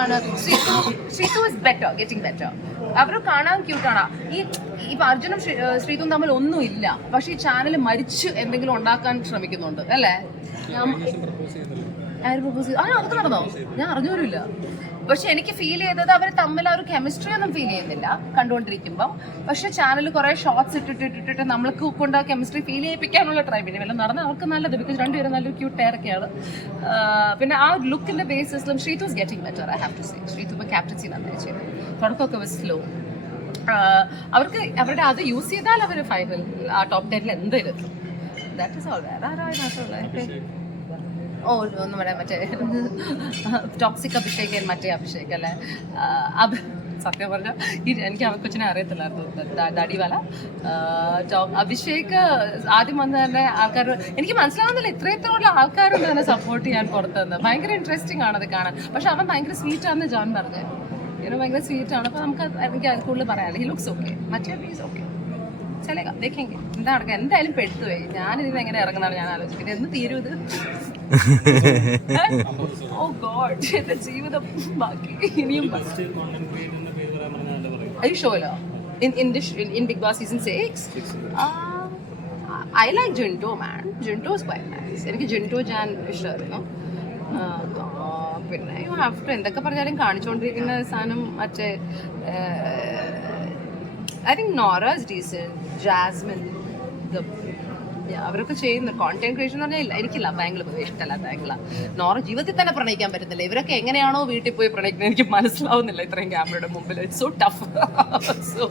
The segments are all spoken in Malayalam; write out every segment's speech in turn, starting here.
ആണ്. Sreethu Sreethu is better getting better അവർ കാണാൻ ക്യൂട്ടാണ് ഈ ഇപ്പൊ അർജുനും ശ്രീതും തമ്മിൽ ഒന്നും ഇല്ല. പക്ഷെ ഈ ചാനൽ മരിച്ച് എന്തെങ്കിലും ഉണ്ടാക്കാൻ ശ്രമിക്കുന്നുണ്ട്. അല്ലേ? ആര് propose ചെയ്തു? ആ നടന്നോ? ഞാൻ അറിഞ്ഞോരില്ല പക്ഷെ എനിക്ക് ഫീൽ ചെയ്തത് അവർ തമ്മിൽ ആ ഒരു കെമിസ്ട്രി ഒന്നും ഫീൽ ചെയ്യുന്നില്ല കണ്ടുകൊണ്ടിരിക്കുമ്പം. പക്ഷെ ചാനൽ കുറെ ഷോർട്സ് ഇട്ടിട്ട് ഇട്ടിട്ട് നമ്മൾക്ക് കൊണ്ട് ആ കെമിസ്ട്രി ഫീൽ ചെയ്യിപ്പിക്കാനുള്ള ട്രൈ പിന്നെ വല്ല നടന്ന അവർക്ക് നല്ലത് ബിക്കോസ് രണ്ടുപേരും നല്ലൊരു ക്യൂട്ട് ആയിരക്കെയാണ് പിന്നെ ആ ഒരു ലുക്കിന്റെ ബേസിസിലും Sreethu is getting better I have to say Sreethu ഇപ്പോൾ ക്യാപ്റ്റൻസി നന്നായി ചെയ്തു തുടക്കമൊക്കെ സ്ലോ അവർക്ക് അവരുടെ അത് യൂസ് ചെയ്താൽ അവർ ഫൈനൽ ആ ടോപ്പ് ടെനിൽ എന്തായാലും ദാറ്റ് ഇസ് ഓൾ വേറെ ആരാ അതിനകത്തുള്ളത്? ഓ നമ്മുടെ മറ്റേ ടോക്സിക് അഭിഷേക് and മറ്റേ അഭിഷേക് അല്ലേ? ആ, അഭി സത്യം പറഞ്ഞാൽ ഈ എനിക്ക് അവ കൊച്ചിനെ അറിയത്തില്ലായിരുന്നു. തടിവല ആ, അഭിഷേക് ആദ്യം വന്ന് തന്നെ ആൾക്കാർ എനിക്ക് മനസ്സിലാവുന്നില്ല ഇത്രയത്തോളം ആൾക്കാരും തന്നെ സപ്പോർട്ട് ചെയ്യാൻ പുറത്തുനിന്ന്. ഭയങ്കര ഇൻട്രസ്റ്റിംഗ് ആണ് അത് കാണാൻ. പക്ഷെ അവൻ ഭയങ്കര സ്വീറ്റ് ആണെന്ന് ജോൺ പറഞ്ഞു. ഇങ്ങനെ ഭയങ്കര സ്വീറ്റ് ആണ്. അപ്പോൾ നമുക്ക് എനിക്ക് അത് കൂടുതൽ പറയാം ഹി ലുക്സ് ഓക്കെ മറ്റേ ഈസ് ഓക്കെ ചില എന്താ നടക്കുക എന്തായാലും പെട്ടുപോയി ഞാൻ ഇതിന് എങ്ങനെ ഇറങ്ങുന്നതാണ് ഞാൻ ആലോചിക്കുന്നത്. എന്ന് തീരും ഇത്? ഓ ഗോഡ് എന്റെ ജീവിതം ബാക്കി ഇനിയും ഈ ഷോയിലോ in in this in Big Boss season six I like Jinto man Jinto is quite nice എനിക്ക് ജിന്റോ ഞാൻ ഇഷ്ടമായിരുന്നു പിന്നെ ആഫ്റ്റർ എന്തൊക്കെ പറഞ്ഞാലും കാണിച്ചുകൊണ്ടിരിക്കുന്ന സാധനം മറ്റേ I think Nora is decent Jasmine അവരൊക്കെ ചെയ്യുന്നു കോണ്ടന്റ് ക്രിയേഷൻ എന്ന് പറഞ്ഞാൽ എനിക്കില്ല ബാംഗ്ലൂർ പോയി ഇഷ്ടമല്ലാത്ത ബാംഗ്ല നോറ ജീവിതത്തിൽ തന്നെ പ്രണയിക്കാൻ പറ്റുന്നില്ല. ഇവരൊക്കെ എങ്ങനെയാണോ വീട്ടിൽ പോയി പ്രണയിക്കുന്നത് എനിക്ക് മനസ്സിലാവുന്നില്ല ഇത്രയും ക്യാമറയുടെ മുമ്പിൽ it's so tough so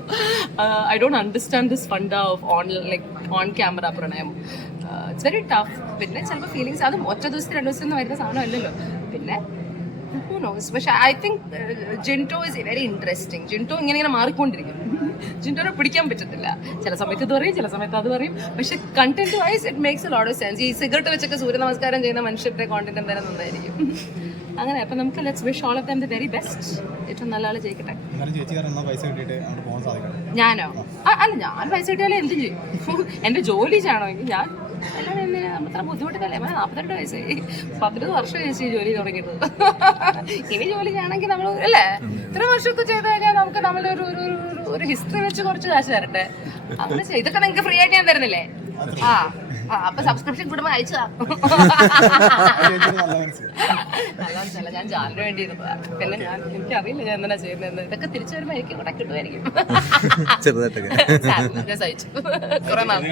I don't understand this fund of on like on camera പ്രണയം. ഇറ്റ്സ് വെരി ടഫ് പിന്നെ ചിലപ്പോൾ ഫീലിങ്സ് അതും ഒറ്റ ദിവസത്തിൽ രണ്ട് ദിവസം വരുന്ന സാധനം അല്ലല്ലോ. പിന്നെ Who നോസ് പക്ഷെ I think Jinto is very interesting Jinto ഇങ്ങനെ ഇങ്ങനെ മാറിക്കൊണ്ടിരിക്കും? ജിന്റോനെ പിടിക്കാൻ പറ്റത്തില്ല. ചില സമയത്ത് ഇത് പറയും ചില സമയത്ത് അത് പറയും. പക്ഷെ content wise it makes a lot of sense ഈ സിഗരറ്റ് വെച്ചൊക്കെ സൂര്യ നമസ്കാരം ചെയ്യുന്ന മനുഷ്യരുടെ കോണ്ടന്റ് എന്തായാലും നന്നായിരിക്കും. അങ്ങനെ അപ്പം നമുക്ക് let's wish all of them the very best ഏറ്റവും നല്ല ആൾ ജയിക്കട്ടെ. ഞാനോ? അല്ല ഞാൻ പൈസ കിട്ടിയാലേ എന്ത് ചെയ്യും? എന്റെ ജോലി ചെയ്യണമെങ്കിൽ ഞാൻ അല്ലാതെ എന്നെ അത്ര ബുദ്ധിമുട്ടില്ലല്ലേ? ഞാൻ നാൽപ്പത്തിരണ്ട് വയസ്സായി. പതിനൊന്ന് വർഷം ചേച്ചി ജോലി തുടങ്ങിയിട്ട്. ഇനി ജോലി ചെയ്യണമെങ്കിൽ നമ്മൾ അല്ലേ? ഇത്ര വർഷമൊക്കെ ചെയ്ത് കഴിഞ്ഞാൽ നമുക്ക് ഒരു- ഒരു- ഒരു ഹിസ്റ്ററി വെച്ച് കുറച്ച് കാശ് തരട്ടെ അങ്ങനെ ഇതൊക്കെ നിങ്ങൾക്ക് ഫ്രീ ആയിട്ട് ഞാൻ തരുന്നില്ലേ? ആ അപ്പൊ സബ്സ്ക്രിപ്ഷൻ കൂടുമ്പോ അയച്ചതാ നല്ല ഞാൻ ജാലിന് വേണ്ടി ഇരുന്നതാ പിന്നെ ഞാൻ എനിക്കറിയില്ല ഞാൻ എന്തിനാ ചെയ്യുന്നതെന്ന്. ഇതൊക്കെ തിരിച്ചു വരുമ്പോൾ എനിക്ക് ഇവിടെ കിട്ടുമായിരിക്കും. ചെറുതായിട്ടൊക്കെ. ഞാൻ സഹിച്ചു. കുറെ നാൾ.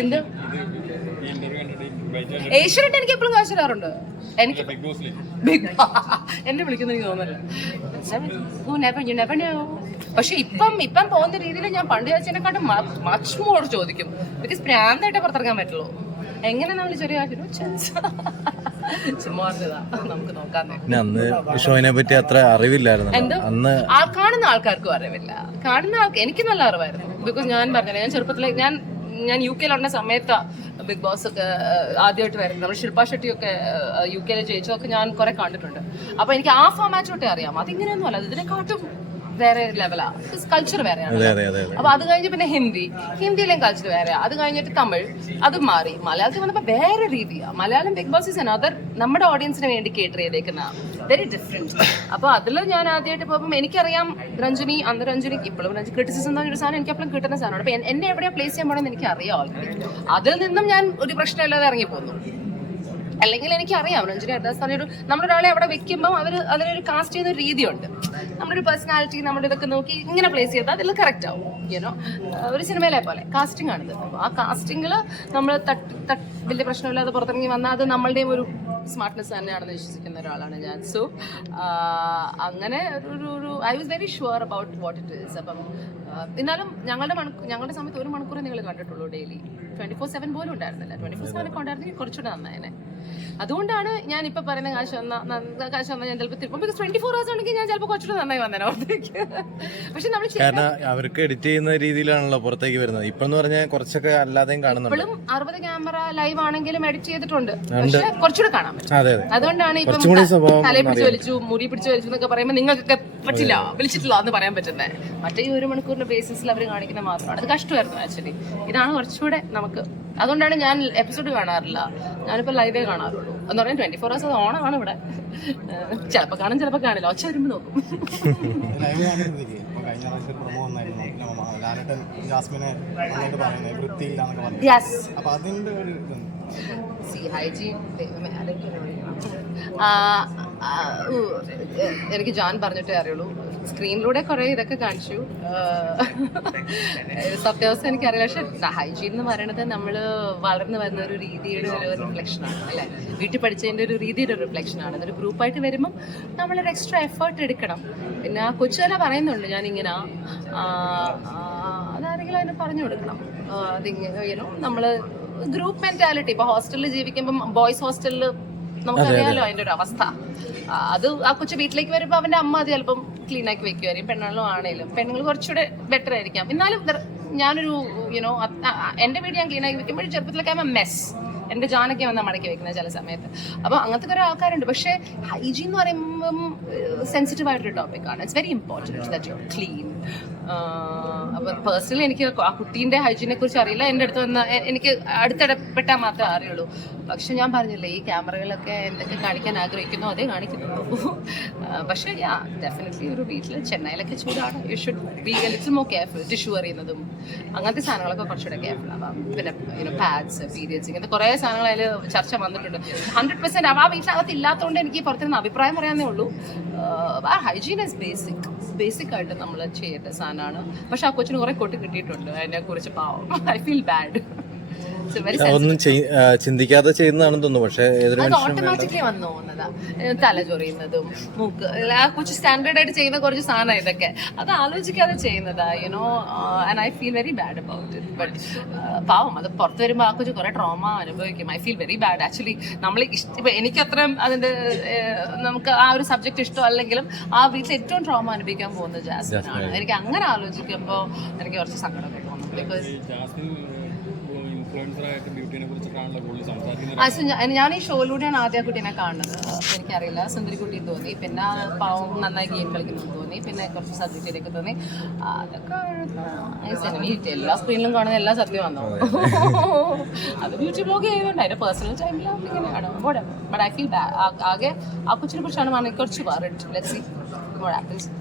എന്ത്? ഏഷ്യനെട്ട് എനിക്ക് എപ്പോഴും കാശ് തരാറുണ്ട്. എനിക്ക് ബിഗ് ബിഗ് എന്നെ വിളിക്കുന്ന എനിക്ക് തോന്നുന്നില്ല. പക്ഷെ ഇപ്പം ഇപ്പം പോകുന്ന രീതിയിൽ ഞാൻ പണ്ട് ചോദിച്ചതിനെക്കാട്ടും മച്ച് മോർ ചോദിക്കും. ബിക്കോസ് പ്രാന്തായിട്ടേ പുറത്തിറങ്ങാൻ പറ്റുള്ളൂ. എങ്ങനെ നമ്മൾ ചെറിയ അന്ന് ഷോയിനെ പറ്റി അത്ര അറിവില്ലായിരുന്നു. അന്ന് ആ കാണുന്ന ആൾക്കാർക്കും അറിവില്ല. കാണുന്ന ആൾക്ക് എനിക്ക് നല്ല അറിവായിരുന്നു. ബിക്കോസ് ഞാൻ പറഞ്ഞില്ല ഞാൻ ചെറുപ്പത്തിലെ ഞാൻ ഞാൻ യു കെയിലുണ്ട സമയത്ത് ബിഗ് ബോസ് ഒക്കെ ആദ്യമായിട്ട് വരുന്നത്. നമ്മൾ ശില്പ ഷെട്ടിയൊക്കെ യു കെയിൽ ജയിച്ചതൊക്കെ ഞാൻ കുറെ കണ്ടിട്ടുണ്ട്. അപ്പോൾ എനിക്ക് ആ ഫോമാറ്റോട്ടെ അറിയാം. അതിങ്ങനെയൊന്നും അല്ല ഇതിനെക്കാട്ടും വേറെ ലെവലാണ് കൾച്ചർ വേറെയാണ്. അപ്പൊ അത് കഴിഞ്ഞ് പിന്നെ ഹിന്ദി. ഹിന്ദിയിലെയും കൾച്ചർ വേറെ. അത് കഴിഞ്ഞിട്ട് തമിഴ്. അത് മാറി. മലയാളത്തിൽ വന്നപ്പോൾ വേറെ രീതിയാണ് Malayalam Big Boss is another നമ്മുടെ ഓഡിയൻസിന് വേണ്ടി കേട്ടർ ചെയ്തേക്കുന്ന വെരി ഡിഫറെന്റ് അപ്പൊ അതിൽ ഞാൻ ആദ്യമായിട്ട് പോകുമ്പോൾ എനിക്കറിയാം രഞ്ജനി അന്ന് രഞ്ജനി ഇപ്പോഴും രഞ്ജി ക്രിറ്റിസിസം എന്ന് പറഞ്ഞൊരു സാധനം എനിക്ക് അപ്പോഴും കിട്ടുന്ന സാധനമാണ്. അപ്പൊ എന്നെ എവിടെയാ പ്ലേസ് ചെയ്യാൻ പോകണമെന്ന് എനിക്ക് അറിയാം ഓൾറെഡി അതിൽ നിന്നും ഞാൻ ഒരു പ്രശ്നമില്ലാതെ ഇറങ്ങിപ്പോന്നു. അല്ലെങ്കിൽ എനിക്കറിയാം രഞ്ജനി ഒരു പറഞ്ഞൊരു നമ്മളൊരാളെ അവിടെ വെക്കുമ്പോൾ അവർ അതിനൊരു കാസ്റ്റ് ചെയ്യുന്ന ഒരു രീതിയുണ്ട്. നമ്മുടെ ഒരു പേഴ്സണാലിറ്റി നമ്മുടെ ഇതൊക്കെ നോക്കി ഇങ്ങനെ പ്ലേസ് ചെയ്താൽ അതിൽ കറക്റ്റ് ആവും ഇങ്ങനോ ഒരു സിനിമയിലെ പോലെ കാസ്റ്റിംഗ് ആണിത് അപ്പോൾ ആ കാസ്റ്റിംഗിൽ നമ്മൾ തട്ട് തട്ട് വലിയ പ്രശ്നമില്ലാതെ പുറത്തിറങ്ങി വന്നാൽ അത് നമ്മളുടെയും ഒരു സ്മാർട്ട്നെസ് തന്നെയാണെന്ന് വിശ്വസിക്കുന്ന ഒരാളാണ് ഞാൻ. സോ അങ്ങനെ ഒരു ഒരു I was very sure about what it is അപ്പം എന്നാലും ഞങ്ങളുടെ മണിക്കൂർ ഞങ്ങളുടെ സമയത്ത് ഒരു മണിക്കൂർ നിങ്ങൾ കണ്ടിട്ടുള്ളൂ ഡെയിലി ട്വന്റി ഫോർ സെവൻ പോലും ഉണ്ടായിരുന്നില്ല. ട്വന്റി ഫോർ സെവൻ ഒക്കെ ഉണ്ടായിരുന്നെങ്കിൽ കുറച്ചുകൂടെ നന്നായനെ. അതുകൊണ്ടാണ് ഞാൻ ഇപ്പൊ പറയുന്ന കാശ് വന്ന കാശ് വന്നാൽ ഞാൻ ചിലപ്പോൾ തിരുപ്പം ബിക്കോസ് ട്വന്റി ഫോർ ഹവേഴ്സ് ഉണ്ടെങ്കിൽ ഞാൻ ചിലപ്പോൾ കുറച്ചുകൂടെ നന്നായി വന്നേനെ പക്ഷെ നമ്മൾ കാരണം അവർക്ക് എഡിറ്റ് ചെയ്യുന്ന രീതിയിലാണല്ലോ പുറത്തേക്ക് വരുന്നത്. ഇപ്പൊ എന്ന് പറഞ്ഞാൽ കുറച്ചൊക്കെ അല്ലാതെയും കാണുന്നുണ്ട്. ഇപ്പോഴും അറുപത് ക്യാമറ ലൈവ് ആണെങ്കിലും എഡിറ്റ് ചെയ്തിട്ടുണ്ട്. പക്ഷെ കുറച്ചുകൂടെ കാണാൻ പറ്റും. അതെ അതെ. അതുകൊണ്ടാണ് ഇപ്പം തലയിൽ പിടിച്ച് വലിച്ചു മുടി പിടിച്ച് വലിച്ചു എന്നൊക്കെ പറയുമ്പോൾ നിങ്ങൾക്കൊക്കെ പറ്റില്ല വിളിച്ചിട്ടില്ല എന്ന് പറയാൻ പറ്റുന്നത് മറ്റേ ഈ ഒരു മണിക്കൂറിന്റെ ബേസിസിൽ അവർ കാണിക്കുന്ന മാത്രമാണ്. അത് കഷ്ടമായിരുന്നു ആക്ച്വലി ഇതാണ് കുറച്ചുകൂടെ നമുക്ക് അതുകൊണ്ടാണ് ഞാൻ എപ്പിസോഡ് കാണാറില്ല. ഞാനിപ്പോൾ ലൈവേ കാണാറുള്ളൂ. എന്ന് പറഞ്ഞാൽ ട്വന്റി ഫോർ ഹവേഴ്സ് ഓണമാണ് ഇവിടെ. ചിലപ്പോൾ കാണും ചിലപ്പോൾ കാണില്ല. ഒച്ച വരുമ്പോൾ നോക്കും. സി ഹൈജീൻ എനിക്ക് ജോൺ പറഞ്ഞിട്ടേ അറിയുള്ളൂ. സ്ക്രീനിലൂടെ കുറെ ഇതൊക്കെ കാണിച്ചു. സത്യാവസ്ഥ എനിക്കറിയില്ല. പക്ഷെ ഹൈജീൻ എന്ന് പറയുന്നത് നമ്മൾ വളർന്നു വരുന്ന ഒരു രീതിയുടെ ഒരു റിഫ്ലക്ഷനാണ് അല്ലെ? വീട്ടിൽ പഠിച്ചതിന്റെ ഒരു രീതിയുടെ ഒരു റിഫ്ലക്ഷനാണ് ഒരു ഗ്രൂപ്പായിട്ട് വരുമ്പം ഒരു എക്സ്ട്രാ എഫേർട്ട് എടുക്കണം. പിന്നെ ആ കൊച്ചു തന്നെ പറയുന്നുണ്ട് ഞാനിങ്ങനെ അതാരെങ്കിലും അതിന് പറഞ്ഞു കൊടുക്കണം. അതിങ്ങനെ നമ്മൾ ഗ്രൂപ്പ് മെന്റാലിറ്റി ഇപ്പൊ ഹോസ്റ്റലിൽ ജീവിക്കുമ്പോൾ ബോയ്സ് ഹോസ്റ്റലിൽ നമുക്കറിയാലോ അതിന്റെ ഒരു അവസ്ഥ. അത് ആ കൊച്ചു വീട്ടിലേക്ക് വരുമ്പോൾ അവന്റെ അമ്മ അത് ചിലപ്പം ക്ലീൻ ആക്കി വെക്കുമായിരിക്കും പെണ്ണുങ്ങളും ആണേലും. പെണ്ണുങ്ങൾ കുറച്ചുകൂടെ ബെറ്റർ ആയിരിക്കാം. എന്നാലും ഞാനൊരു യുനോ എന്റെ വീട് ഞാൻ ക്ലീൻ ആക്കി വെക്കുമ്പോഴും ചെറുപ്പത്തിലൊക്കെ ആകുമ്പോൾ മെസ് എന്റെ ജാനൊക്കെ വന്ന മടക്കി വെക്കുന്നത് ചില സമയത്ത്. അപ്പൊ അങ്ങനത്തെ കുറെ ആൾക്കാരുണ്ട്. പക്ഷേ ഹൈജീൻ എന്ന് പറയുമ്പം സെൻസിറ്റീവ് ആയിട്ടൊരു ടോപ്പിക്കാണ് it's very important that you clean അപ്പൊ പേഴ്സണലി എനിക്ക് ആ കുട്ടീന്റെ ഹൈജീനെ കുറിച്ച് അറിയില്ല. എന്റെ അടുത്ത് വന്ന എനിക്ക് അടുത്തിടപെട്ടാൽ മാത്രമേ അറിയുള്ളൂ. പക്ഷെ ഞാൻ പറഞ്ഞില്ലേ ഈ ക്യാമറകളൊക്കെ എന്തൊക്കെ കാണിക്കാൻ ആഗ്രഹിക്കുന്നു അതേ കാണിക്കുന്നുള്ളൂ. പക്ഷെ യാ ഡെഫിനറ്റ്ലി ഒരു വീട്ടിൽ ചെന്നൈയിലൊക്കെ ചൂടാണ്. You should be little more careful tissue അറിയുന്നതും. അങ്ങനത്തെ സാധനങ്ങളൊക്കെ കുറച്ചുകൂടെ കെയർഫുൾ ആവാം. പിന്നെ യുനോ പാഡ്സ് പീരിയഡ്സ് ഇങ്ങനത്തെ കുറേ സാധനങ്ങൾ അതിൽ ചർച്ച വന്നിട്ടുണ്ട്. ഹൺഡ്രഡ് പെർസെന്റ് ആ വീട്ടിനകത്ത് ഇല്ലാത്തതുകൊണ്ട് എനിക്ക് പുറത്തുനിന്ന് അഭിപ്രായം പറയാനേ ഉള്ളൂ. ആ ഹൈജീൻ ഇസ് ബേസിക് ബേസിക് ആയിട്ട് നമ്മൾ ചെയ്യേണ്ട സാധനമാണ് പക്ഷെ ആ കൊച്ചിന് കുറെ കൊട്ട് കിട്ടിയിട്ടുണ്ട്. അതിനെ കുറിച്ച് പാവം. ഐ ഫീൽ ബാഡ് ഒന്നും ചിന്തിക്കാതെ ചെയ്യുന്നതാണെന്ന് തോന്നുന്നു. പക്ഷേ ഏതൊരു ഓട്ടോമാറ്റിക്കലി വന്നു പോകുന്നതാ. തല ചൊറിയുന്നതും മൂക്ക് കുറച്ച് സ്റ്റാൻഡേർഡ് ആയിട്ട് ചെയ്യുന്ന കുറച്ച് സാധനം ഇതൊക്കെ. അത് ആലോചിക്കാതെ ചെയ്യുന്നതാ you know and I feel very bad about it but പാവം അത് പുറത്ത് വരുമ്പോൾ ആ കുറച്ച് കുറെ ട്രോമ അനുഭവിക്കും. I feel very bad actually നമ്മൾ ഇപ്പം എനിക്ക് അത്രയും അതിന്റെ നമുക്ക് ആ ഒരു സബ്ജക്ട് ഇഷ്ടം അല്ലെങ്കിലും ആ വീട്ടിൽ ഏറ്റവും ട്രോമ അനുഭവിക്കാൻ പോകുന്നത് ജാസ്മിനാണ്. എനിക്ക് അങ്ങനെ ആലോചിക്കുമ്പോൾ എനിക്ക് കുറച്ച് സങ്കടമൊക്കെ തോന്നുന്നു ബിക്കോസ് ഞാൻ- ഞാൻ ഈ ഷോയിലൂടെയാണ് ആദ്യ കുട്ടീനെ കാണുന്നത്. എനിക്കറിയില്ല. സുന്ദരി സുന്ദരിക്കുട്ടി തോന്നി. പിന്നെ പാവം നന്നായി ഗെയിം കളിക്കുന്നു തോന്നി. പിന്നെ കുറച്ച് സബ്ജക്റ്റിലേക്ക് തോന്നി. അതൊക്കെ സിനിമ. എല്ലാ സ്ക്രീനിലും കാണുന്ന എല്ലാ സത്യം വന്നു. അത്. ബ്യൂട്ടി ബ്ലോഗ് ചെയ്തുകൊണ്ട് അതിന്റെ പേഴ്സണൽ ടൈമിൽ ബട്ട് ഐ ഫീൽ ആകെ ആ കൊച്ചിനെ കുറിച്ചാണ് കുറച്ച് പറഞ്ഞിട്ട് സീ ഹാപ്പൻസ്